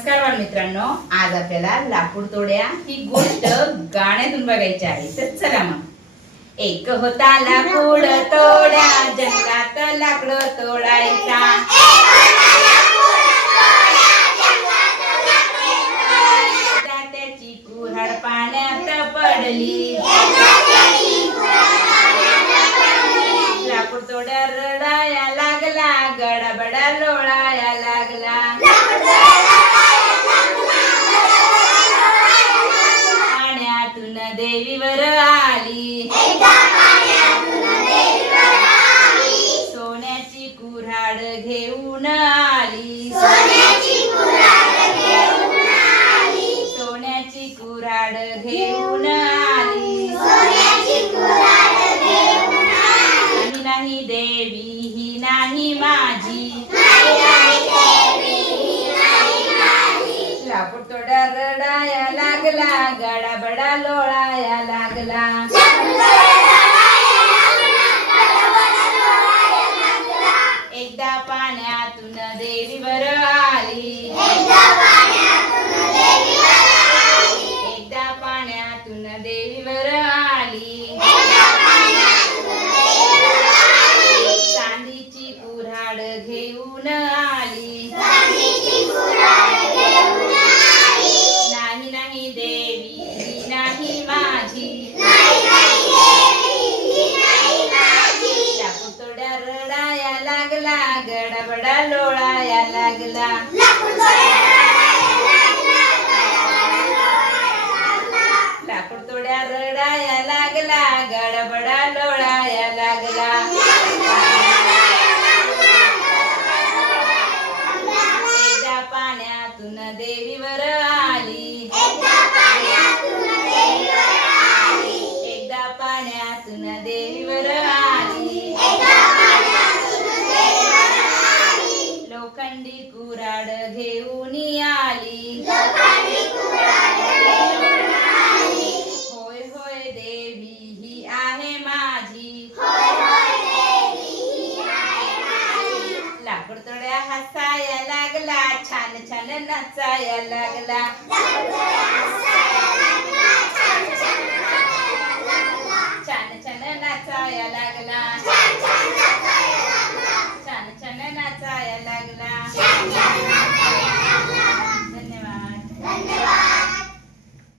नमस्कार बालमित्रांनो आज आपल्याला लाकूड तोड्या ही गोष्ट गाण्यातून बघायची आहे. तर चला मग. एक होता लाकूड तोड्या जंगलात लाकूड तोडायचा. त्याची कुऱ्हाड पाण्यात पडली. लाकूड तोड्या रडाया लागला. गडाबडा लोळा देवीवर आली. सोन्याची कुऱ्हाड घेऊन आली. सोन्याची कुऱ्हाड घेऊन आली. नाही नाही देवी ही नाही माझी. गडबडा लोळाया लागला. एकदा पाण्यातून देवीवर आली. एकदा पाण्यातून देवीवर आली. रडाया लागला गडबडा लोळाया लागला. लाकूड तोड्या रडाया लागला गडबडा लोळाया लागला. एकदा पाण्यातून देवीवर आली. एकदा पाण्यातून देवीवर लोखंडी कुराड घेऊन आली. होय होय देवी ही आहे माझी. लाकूड तोड्या हसाया लागला छान छान नचाया लागला.